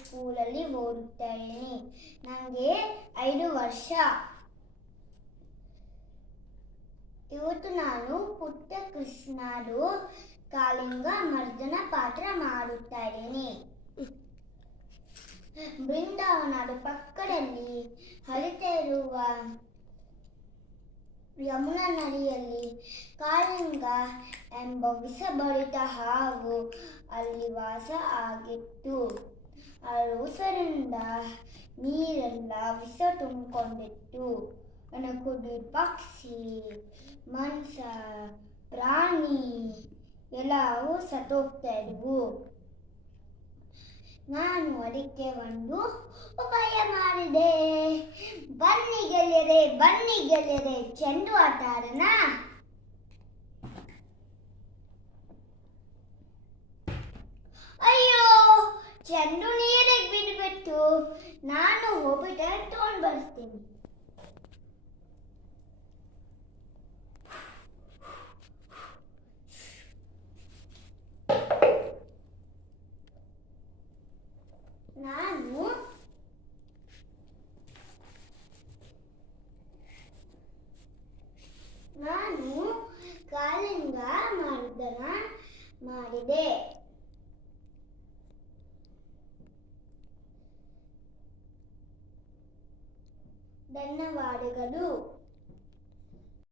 ಸ್ಕೂಲಲ್ಲಿ ಓದುತ್ತಾ ಇದ್ದೀನಿ. ನನಗೆ 5 ವರ್ಷ. ಇವತ್ತು ನಾನು ಪುಟ್ಟ ಕೃಷ್ಣರು ಕಾಳಿಂಗ ಮರ್ದನ ಪಾತ್ರ ಮಾಡುತ್ತಾ ಇದ್ದೀನಿ. ಬೃಂದಾವನದ ಪಕ್ಕದಲ್ಲಿ ಹರಿತಾ ಇರುವ ಯಮುನಾ ನದಿಯಲ್ಲಿ ಕಾಳಿಂಗ ಎಂಬ ವಿಷಭರಿತ ಹಾವು ಅಲ್ಲಿ ವಾಸ ಆಗಿತ್ತು. ಅದರ ಉಸಿರಿಂದ ನೀರೆಲ್ಲ ವಿಷ ತುಂಬಿಕೊಂಡಿತ್ತು. ಕುಡಿ ಪಕ್ಷಿ, ಮನುಷ್ಯ, ಪ್ರಾಣಿ ಎಲ್ಲವೂ ಸತ್ತೋಗ್ತಾ ಇದ್ವು. ನಾನು ಅದಕ್ಕೆ ಒಂದು ಉಪಾಯ ಮಾಡಿದೆ. ಬನ್ನಿ ಗೆಳೆಯರೆ, ಚೆಂಡು ಆಟ ಆಡೋಣ. ಅಯ್ಯೋ, ಚೆಂಡು ನೀರಿಗೆ ಬಿದ್ಬಿಟ್ಟು. ನಾನು ಹೋಗ್ಬಿಟ್ಟು ತಗೊಂಡು ಬರ್ತೀನಿ. ನಾನು ಕಾಳಿಂಗ ಮರ್ದನ ಮಾಡಿದೆ. ಧನ್ಯವಾದಗಳು.